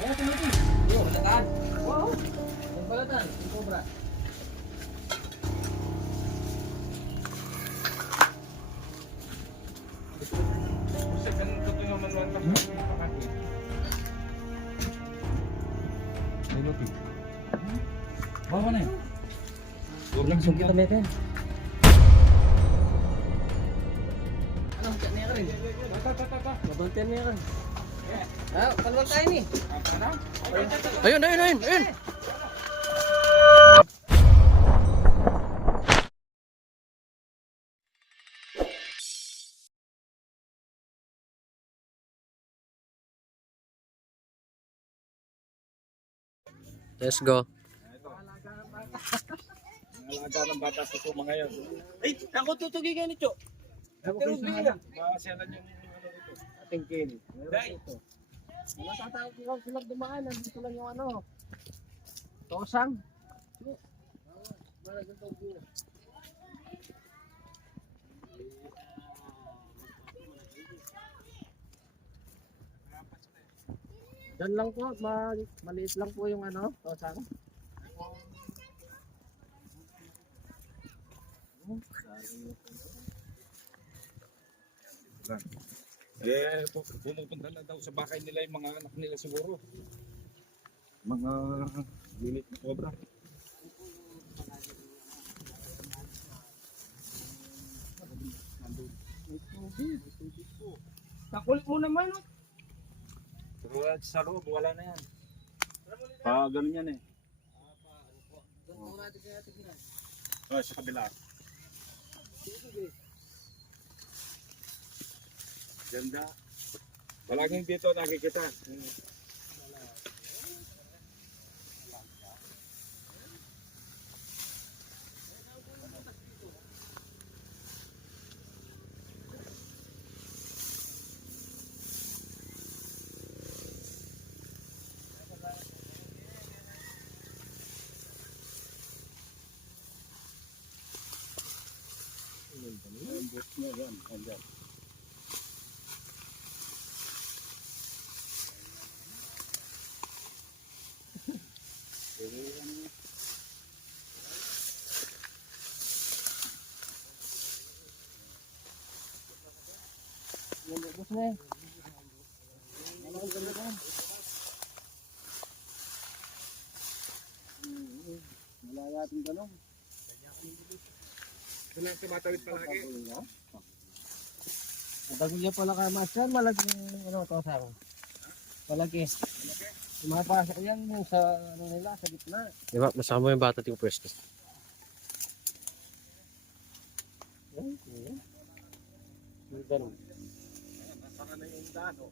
Ayan, tumitin. Yung balatan. Wow. Yung balatan. Yung cobra. Sa ganun ko yung manual pa sa pakati. May lupi. Bawa na yun. Walang sungkit na metin. Ano, dyan niya ka rin. Mabuntian niya ka rin. Ah, kalwag tayo ni. Ayun. Let's go. Alaga ng bata sa ito mga yan. Ay, ako tutugi kayo nito. Masyalan yung ano dito. Ating kin. Day. Natatawag ko sila dumaan. Nandito lang yung ano. Tosang. Diyan lang po, maliit lang po yung ano, tosang. Eh, pumupunta na daw sa bakay nila yung mga anak nila siguro. Mga unit na cobra. Nakulit mo naman. Pero sa loob, wala na yan. Ganun yan eh. Oh, sa kabila. Ganda. Palaging dito nakikita. Bus na eh. Malaya ating tanong. Sila ang tumatawid palagi. Matagulya pala ka master, malaging ano tosang. Malaki. Lumapasok yan yung sa ano nila, sa gitna. Di ba? Masama yung bata yung pwesto. Ganun. Nasaka na yung dano.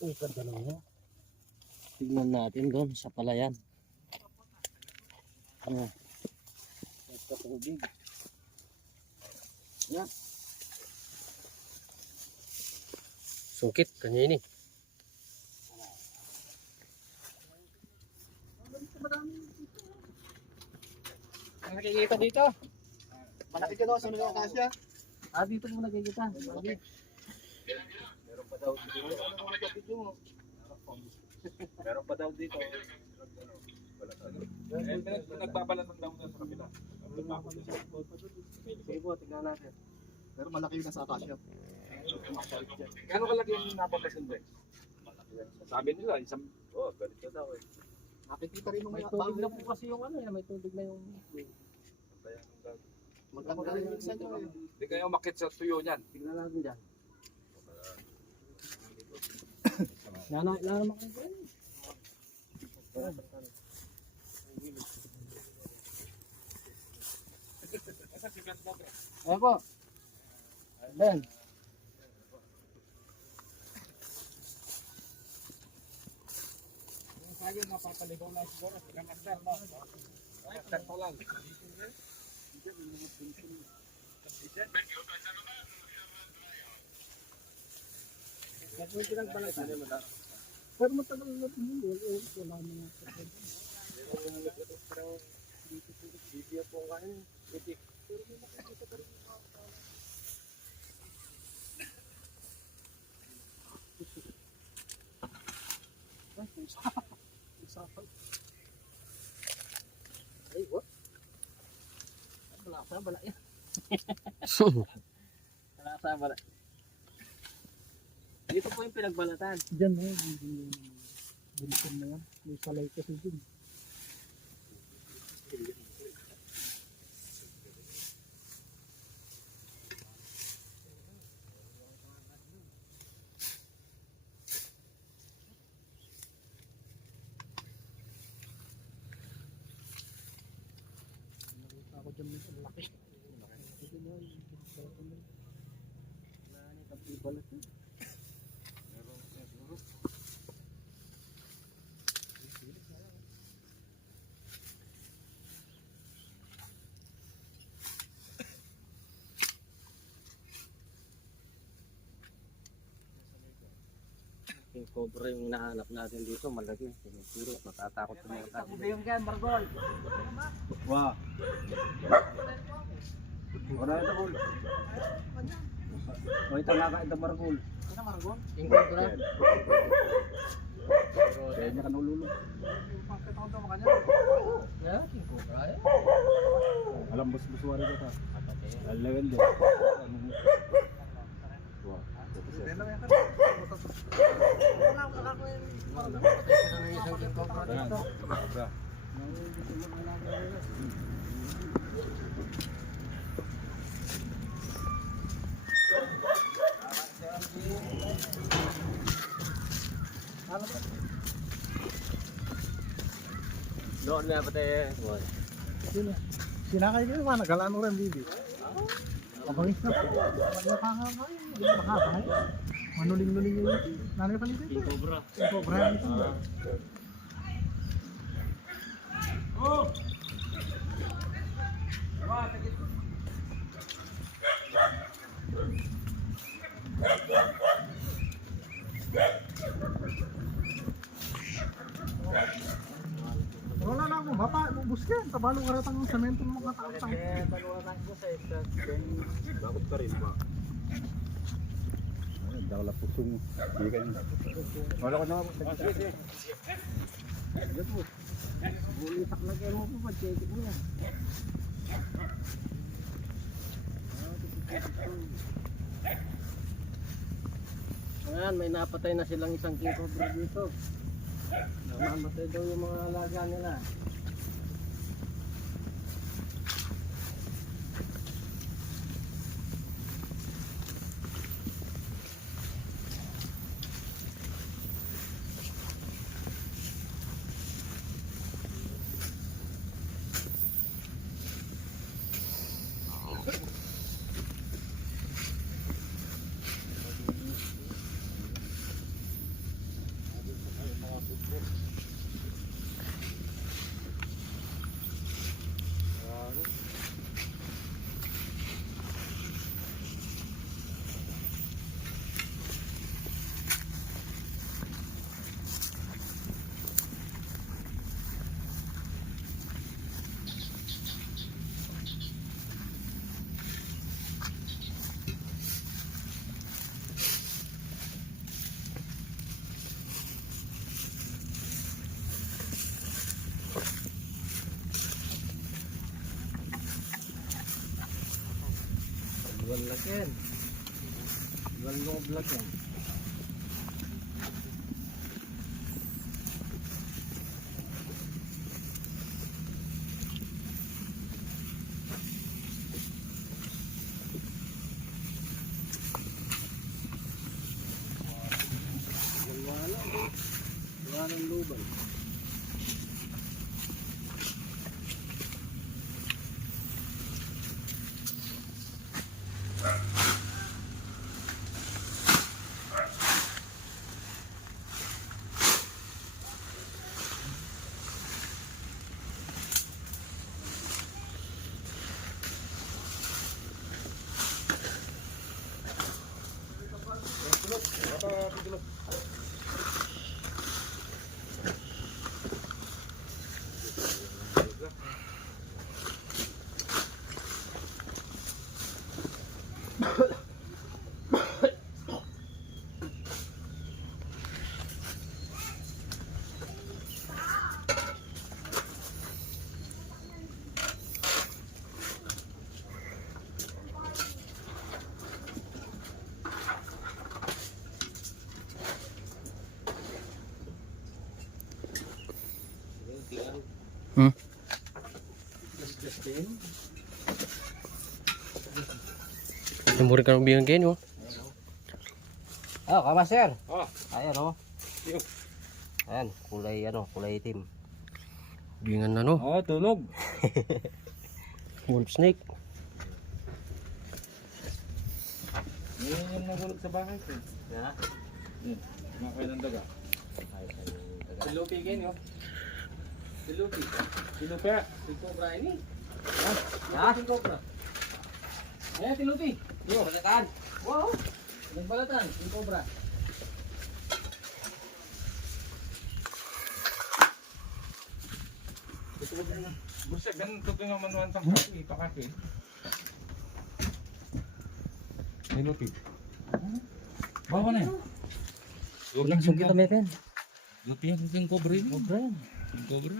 Uy, ganda naman. Tignan natin doon sa palayan. Ano? Sa tubig. Yan. Sungkit, kanya ini. Ang nakikita dito. Malaki ka daw sa mga kasya. Ah, dito mo nakikita. Meron pa daw dito. Meron pa daw dito. Wala tayo. Nagbabalatan daw sa kabila. Sige po, tignan natin. Pero malaki yung nasa kasya. Gano'ng kalaki yung napapasin ba? Sabi nila, isang, ganito daw eh. Nakikita rin ng May mga tubig bago. na po kasi yung ano, may tubig na yung... Magkano rin yung sanyo eh. Hindi kayo umakit sa tuyo niyan. Tignan natin dyan. Nanamak ko yun. Ayan po. Ben. Sabi mapapaligaw lang siguro sa kanastar mo. Kanastar pa lang. Kung pinagbalatan mo na. Pero matagal na ito. Wala mga Ay, what? Bala, bala yan. Bala. Dito po yung pinagbalatan. Diyan na yun. Bilisan na yan. May salay kasi dun. Ako dyan may laki. Yung cobra yung nahanap natin dito, malaki. Siguro, matatakot yung mga tao. Yung gan, Margol. Wah. Wala ito, Bol. O, ito nga ka, ito, Margol. Ano, Margol? Yung cobra. Kaya niya ka nululog. Yeah, yung cobra. Alam, bus-buswari ka ta. Alagan din. Wah. Cobra. Doon na pati. Sinakay ko yung nagalaan mo rin, Bibi. Pabangis na po. Nakakakay. Makakay. Manuling-nuling yun. Nanay pa nito. Yung cobra. Yung cobra nito. Wala na ako. Bapa, buskin. Tabalong karatang ng semento ng mga tao. Bakit ka rin ba? Dawala pusong. Hindi ka yun. Wala ko na ako. Sige. Bulitak na kayo mo pa, check mo yan. Ayan, may napatay na silang isang king cobra dito. Namamatay daw yung mga alaga nila. Dual lang yan. Dual loob lang yan. Wala ng lubal. Hmm? Justin. Tumuri ka ng biyang kayo. Oh, kama sir. Oh. Ayan oh. Yung. Ayan, kulay itim. Bingan na no. Oh, tulog. Wolf snake. Yung nagulog sa bahay. Yeah. Kumakain ng daga. Silupi kayo. Silupi. Silupi. Si Cobra ini. Ha? Si Cobra. Ayan, silupi. Yo, balatan. Wow. Nagbalatan. Si Cobra. Buset, ganito ito nga manuan pang kaki. Pakaki. Silupi. Bawa na yan. Langsung kita mekan. Lupi yan yung cobra yun. Cobra. Yung cobra.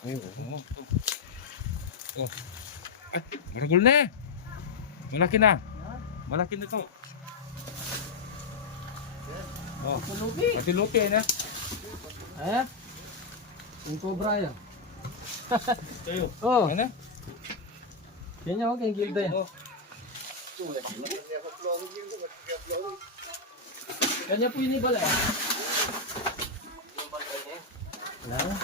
Ay, oo. Oh. Ay, maragol na eh. Malaki na. Malaki na to. Oh, Silupi. pati lupi na. Ayan. Si Cobra yan. Tayo. Oh. Ano? Yan yung kay Gilda yan. Kanya po yun ibala. Wala.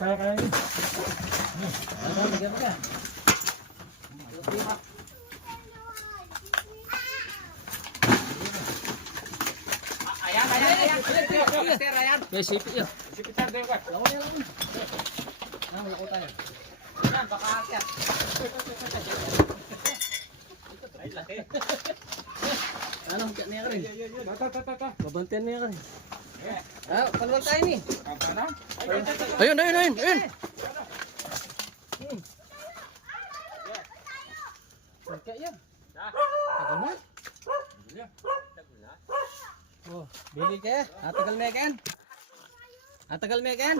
Kaya yun. Ano, bigyan mo ka. Ayan. May sipit yun. Sipitan tayo ka. Lawan yan, lawan. Ah, malako tayo. Yan, baka akyat. Ay, laki. Ano, higyan niya ka rin. Ta. Babantian niya ka rin. Ah, paluwag tayo ni. Kanta na? Ayun. Ayun. Pagka yan. Tagal na. Oh, bili ka. Atagal mekan. Atagal mekan.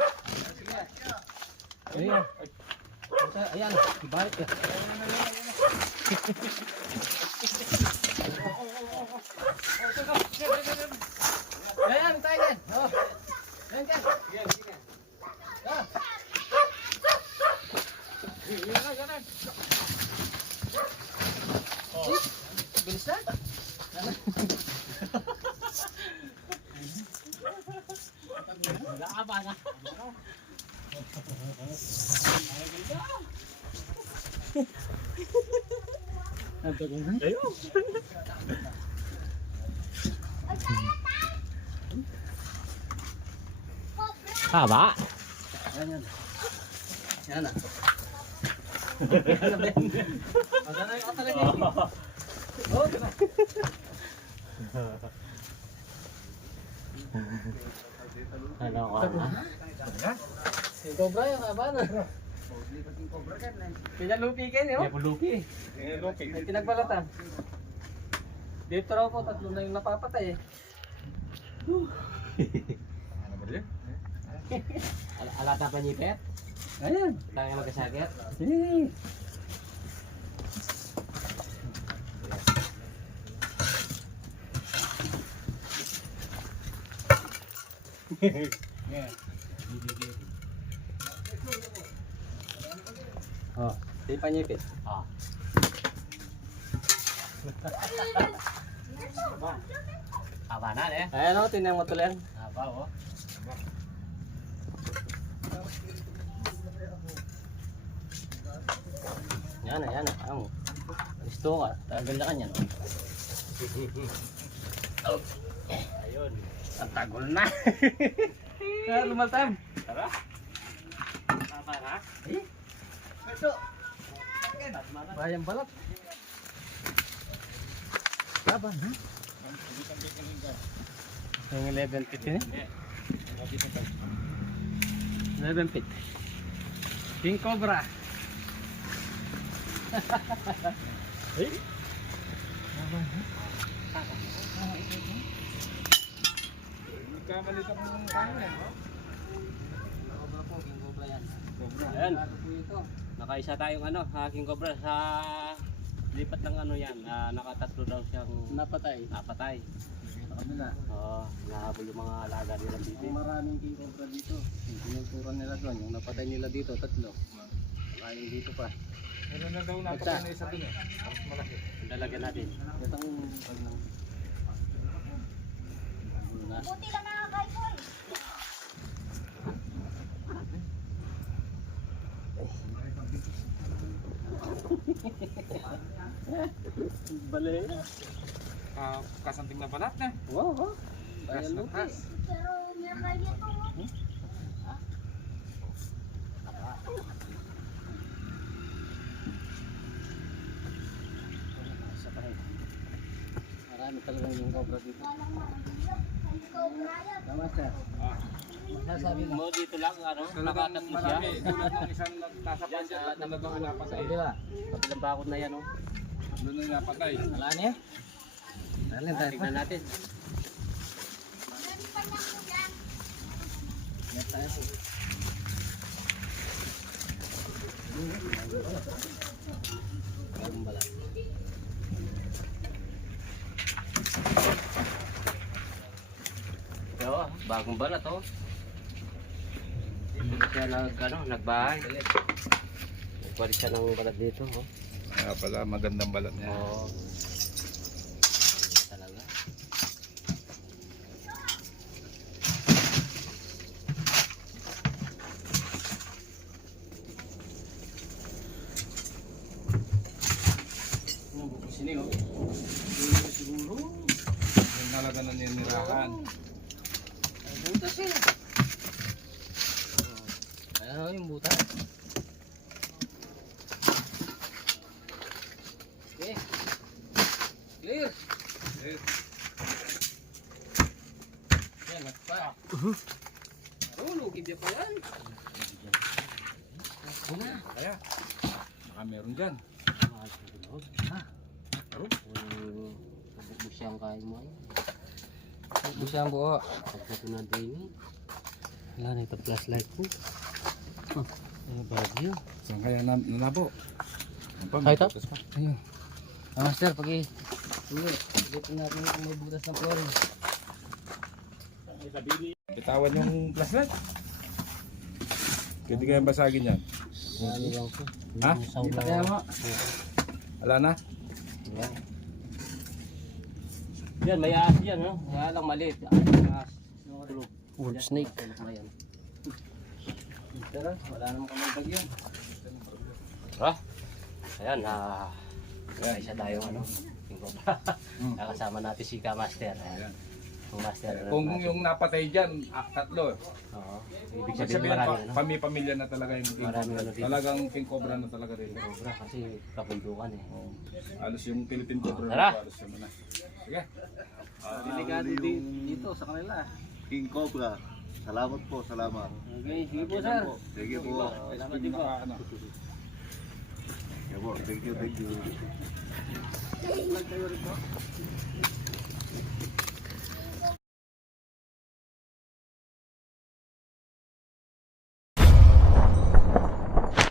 Ayan. Ayan, ibalik ka. Ayan, tayo yan. Oh. Ayan ka. Oh. Bilis na. Nakaba na. Haba. Ayan. Yan na. Ada na yung katalagay. Oh, diba? Ano ka na? Si Cobra yung kaba na. Pinalupi kayo niyo? Hindi po lupi. Lupi. May tinagbalatan. Dito raw po, tatlo na yung napapatay eh. Ano ba rin? Alata pa nyipet? Ayan. Kaya magkasakit? Eh. Oh, di panyipit. Ah. Haba na eh. Ayan o, tinang mo tulen. Haba oh. Yan na. Ang gusto ka. Tagal na kanyan. Ayun. Ang tagol na. Kaya lumaltam. Tara. Haba na? Eh? Ito. Bayang balat. Laban, ha? Yung 11 feet yun eh. 11 feet. King Cobra. Eh? Laban, ha? Nagkamalit ako ng kanya. Cobra po, King Cobra yan. Cobra. Ayan. Ano po ito? Nakaisa tayong King Cobra sa lipat ng yan. Nakatatlo daw siyang Napatay. napatay. Sa kabila. Oo, nahabol yung mga alaga nila dito. Ang maraming king cobra dito. Yung pinagturan nila doon. Yung napatay nila dito, 3. Saka yung dito pa. Meron na daw napatay na isa dun eh. Mas malaki. Lalagyan natin. Itong pag nang... Na. Buti lang mga kaiboy. Bale. Kasanting na balat na. Wow, wow. Gas Bayan na lupi. gas. Pero may kaya to. Marami talagang yung cobra dito. Walang mahirap. Ikaw, Brian. Tama, sir. Masasabi mo. Mo dito lang, Talagang nakatatlo siya. marami. Tulad ng isang nasa pansa at talagang napatay. Sabi ba? Kapilang bakod na yan, Doon na napatay. Wala niya? Dali tayo pa. Tignan natin. Net tayo po. Bagong balat. Oo, bagong balat, Hindi siya nagbahay. Nagbalik siya ng balat dito, Kaya pala magandang balat niya. Oo. Talaga. Sini, oh. Siguro. Yung nalaga na nirahan. Ay, butas eh. Ayan yung butas. Okay. Clear. Yes. Yan, nagpa. Lugid niya pa yan. Kaya. Baka meron dyan. Busyang kain mo. Busa ang buo. Pagkato na din. Wala na ito flashlight ko. Ano bagyo? Saan kaya nanabo? Ay, ito? Butas pa. Ayun. Master, pag-i... Uwi. Dito natin kung may butas ng flooring. Bitawan yung flashlight. Hindi kaya basagin yan. Ano lang ko? Ha? Hindi pa kaya mo. Wala na? Yan. Yan, may ahas yan, Kaya lang maliit. Ahas. Tulog. Wolf snake. Tulog na yan. Pero wala naman kami bagyo. Ayan, isa tayong King Cobra. Nakasama natin si Ka-Master. Ayan. Yung master. Kung yung napatay dyan, 3. Oo. Ibig Ibig sabihin sabihin, marami, pamilya na talaga yung King Marami Cobra. dito. Talagang King Cobra na talaga rin. Cobra kasi kabundukan Halos yung Philippine Cobra Tara. na halos yung na. Sige. Delikado dito sa kanila. King Cobra. Salamat po, salamat. Okay, sige po sir. Sige po. Salamat din po. Ano? Sige po. Thank you, thank you.